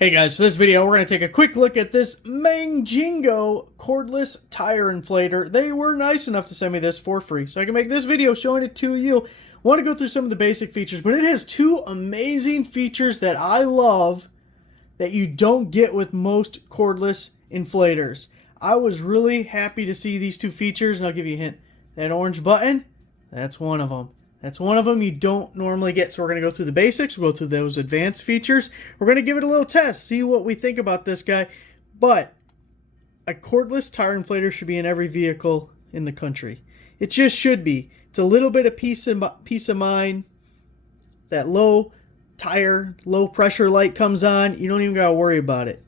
Hey guys, for this video we're going to take a quick look at this Mangingo cordless tire inflator. They were nice enough to send me this for free, so I can make this video showing it to you. I want to go through some of the basic features, but it has two amazing features that I love that you don't get with most cordless inflators. I was really happy to see these two features, and I'll give you a hint. That orange button, that's one of them. That's one of them you don't normally get. So we're going to go through the basics. We'll go through those advanced features. We're going to give it a little test, see what we think about this guy. But a cordless tire inflator should be in every vehicle in the country. It just should be. It's a little bit of peace of mind. That low tire, low pressure light comes on. You don't even got to worry about it.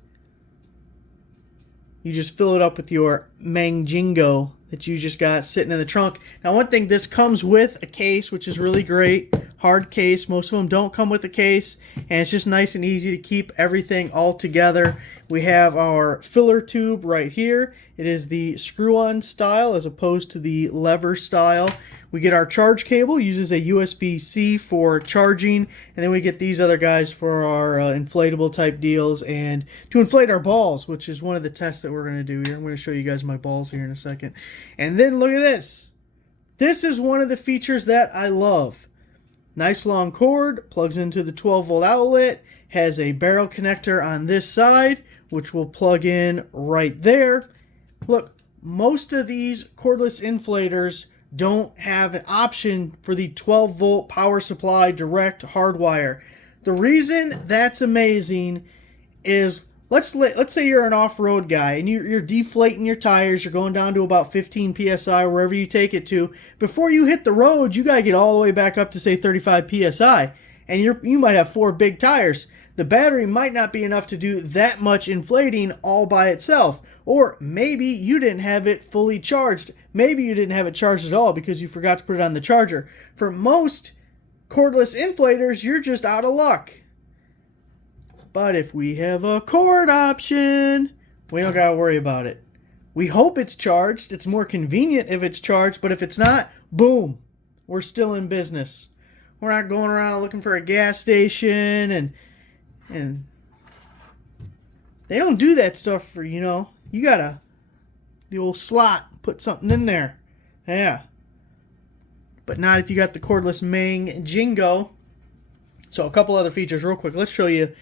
You just fill it up with your Mangingo that you just got sitting in the trunk. Now, one thing, this comes with a case, which is really great. Hard case. Most of them don't come with a case, and it's just nice and easy to keep everything all together. We have our filler tube right here. It is the screw-on style as opposed to the lever style. We get our charge cable, uses a USB-C for charging, and then we get these other guys for our inflatable type deals and to inflate our balls, which is one of the tests that we're going to do here. I'm going to show you guys my balls here in a second. And then look at this. This is one of the features that I love. Nice long cord, plugs into the 12-volt outlet, has a barrel connector on this side, which will plug in right there. Look, most of these cordless inflators don't have an option for the 12-volt power supply direct hardwire. The reason that's amazing is let's say you're an off-road guy and you're deflating your tires. You're going down to about 15 psi wherever you take it to. Before you hit the road, you got to get all the way back up to say 35 psi, and you might have 4 big tires. The battery might not be enough to do that much inflating all by itself. Or maybe you didn't have it fully charged. Maybe you didn't have it charged at all because you forgot to put it on the charger. For most cordless inflators, you're just out of luck. But if we have a cord option, we don't got to worry about it. We hope it's charged. It's more convenient if it's charged, but if it's not, boom, we're still in business. We're not going around looking for a gas station and they don't do that stuff for, you gotta, the old slot, put something in there. Yeah. But not if you got the cordless Mangingo. So a couple other features real quick. Let's show you.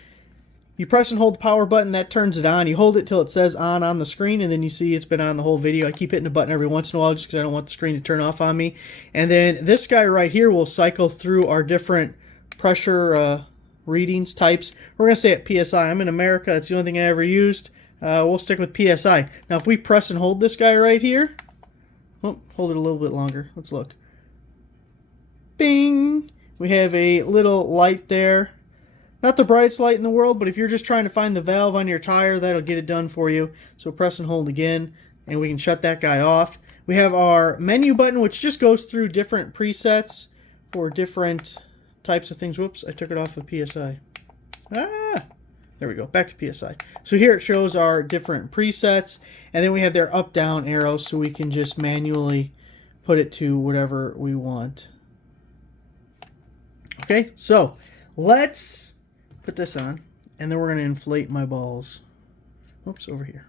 You press and hold the power button, that turns it on. You hold it till it says on the screen, and then you see it's been on the whole video. I keep hitting the button every once in a while just because I don't want the screen to turn off on me. And then this guy right here will cycle through our different pressure readings types. We're going to say at PSI. I'm in America. It's the only thing I ever used. We'll stick with PSI. Now, if we press and hold this guy right here, hold it a little bit longer. Let's look. Bing! We have a little light there. Not the brightest light in the world, but if you're just trying to find the valve on your tire, that'll get it done for you. So press and hold again, and we can shut that guy off. We have our menu button, which just goes through different presets for different types of things. Whoops, I took it off of PSI. There we go, back to PSI. So here it shows our different presets, and then we have their up-down arrows, so we can just manually put it to whatever we want. Okay, so let's put this on, and then we're going to inflate my balls. Oops, over here.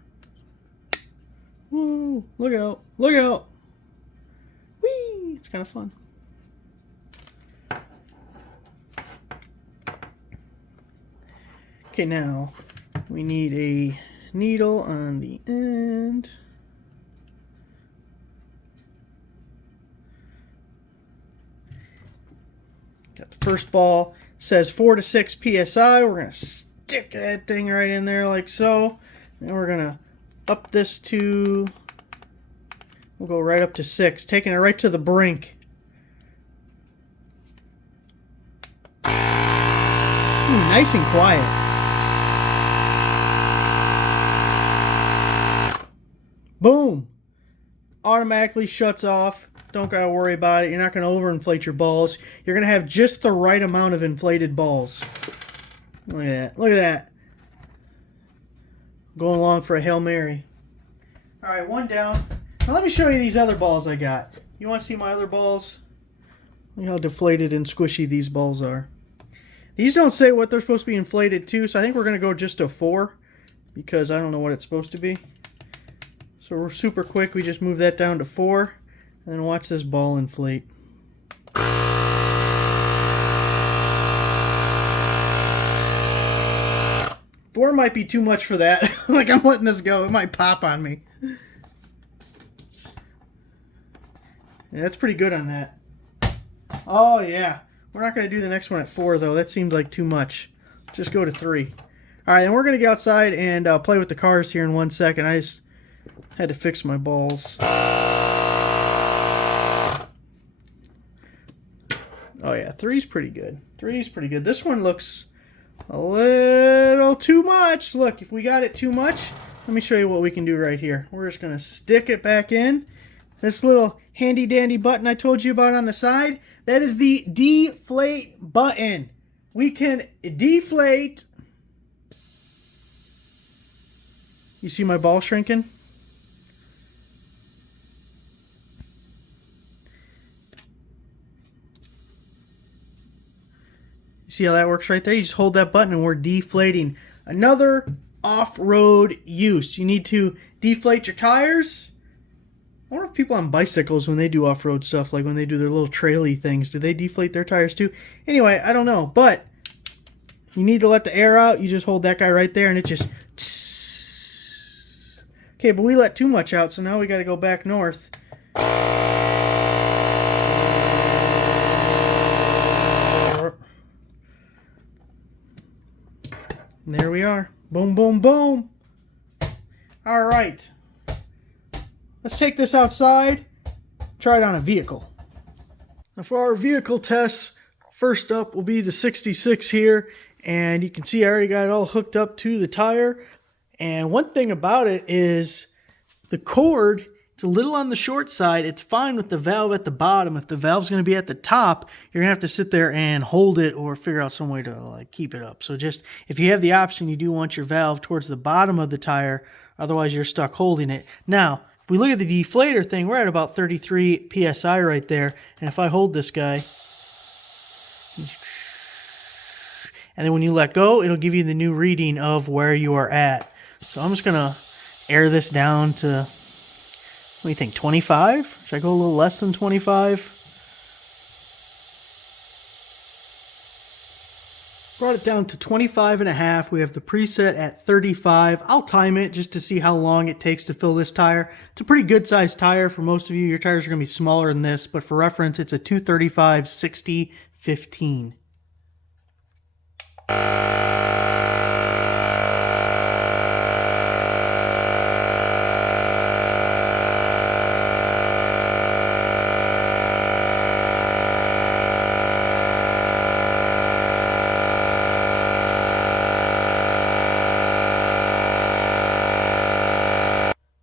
Woo, look out, look out. Whee, it's kind of fun. Okay, now we need a needle on the end. Got the first ball. It says 4 to 6 psi. We're going to stick that thing right in there like so. Then we're going to up this to, we'll go right up to 6, taking it right to the brink. Nice and quiet. Boom! Automatically shuts off. Don't gotta worry about it. You're not gonna overinflate your balls. You're gonna have just the right amount of inflated balls. Look at that. Look at that. Going along for a Hail Mary. Alright, one down. Now let me show you these other balls I got. You want to see my other balls? Look how deflated and squishy these balls are. These don't say what they're supposed to be inflated to, so I think we're going to go just to 4 because I don't know what it's supposed to be. So we're super quick. We just move that down to 4 and then watch this ball inflate. 4 might be too much for that. Like, I'm letting this go. It might pop on me. Yeah, that's pretty good on that. Oh, yeah. We're not going to do the next one at 4, though. That seems like too much. Just go to 3. All right, and we're going to get outside and play with the cars here in 1 second. I just had to fix my balls. Oh, yeah. 3's pretty good. 3's pretty good. This one looks a little too much. Look, if we got it too much, let me show you what we can do right here. We're just going to stick it back in. This little handy dandy button I told you about on the side, that is the deflate button. We can deflate. You see my ball shrinking? You see how that works right there? You just hold that button and we're deflating. Another off-road use. You need to deflate your tires. I wonder if people on bicycles, when they do off-road stuff, like when they do their little traily things, do they deflate their tires too? Anyway, I don't know, but you need to let the air out. You just hold that guy right there and it just... Okay, but we let too much out, so now we got to go back north. And there we are. Boom, boom, boom. All right. Let's take this outside, try it on a vehicle. Now for our vehicle tests, first up will be the 66 here. And you can see I already got it all hooked up to the tire. And one thing about it is the cord, it's a little on the short side. It's fine with the valve at the bottom. If the valve's going to be at the top, you're going to have to sit there and hold it or figure out some way to like keep it up. So just if you have the option, you do want your valve towards the bottom of the tire. Otherwise, you're stuck holding it. Now, if we look at the deflator thing, we're at about 33 PSI right there. And if I hold this guy, and then when you let go, it'll give you the new reading of where you are at. So I'm just going to air this down to, what do you think, 25? Should I go a little less than 25? Brought it down to 25.5. We have the preset at 35. I'll time it just to see how long it takes to fill this tire. It's a pretty good sized tire for most of you. Your tires are going to be smaller than this, but for reference, it's a 235/60/15.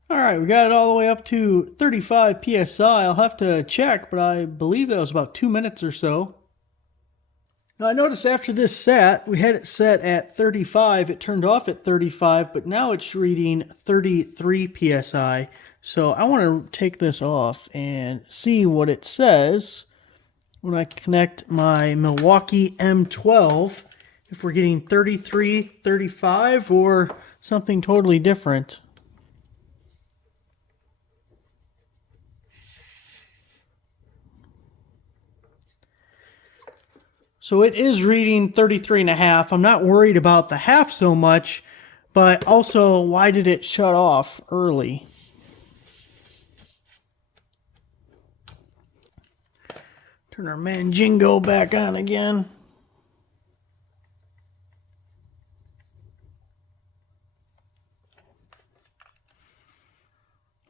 Alright, we got it all the way up to 35 PSI. I'll have to check, but I believe that was about 2 minutes or so. Now I noticed after this sat, we had it set at 35. It turned off at 35, but now it's reading 33 PSI. So I want to take this off and see what it says when I connect my Milwaukee M12. If we're getting 33, 35, or something totally different. So it is reading 33.5. I'm not worried about the half so much, but also, why did it shut off early? Turn our Manjingo back on again.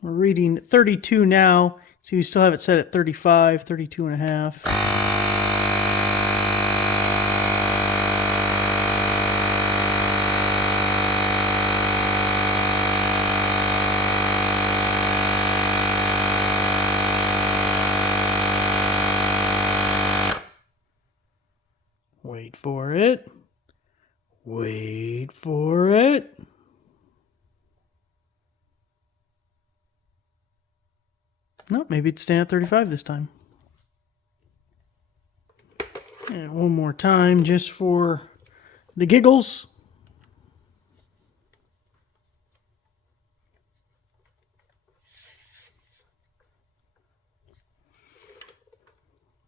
We're reading 32 now. See, we still have it set at 35, 32.5. Wait for it. Wait for it. No, maybe it's staying at 35 this time. And one more time just for the giggles.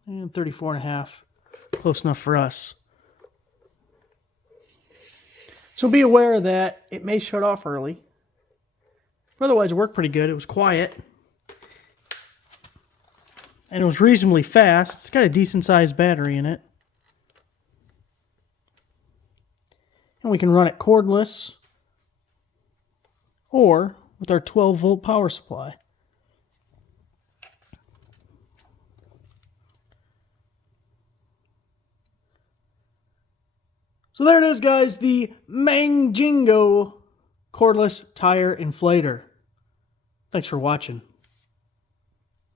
And 34.5. Close enough for us. So be aware that it may shut off early. But otherwise, it worked pretty good. It was quiet. And it was reasonably fast. It's got a decent sized battery in it. And we can run it cordless or with our 12-volt power supply. So there it is, guys, the Mangingo cordless tire inflator. Thanks for watching.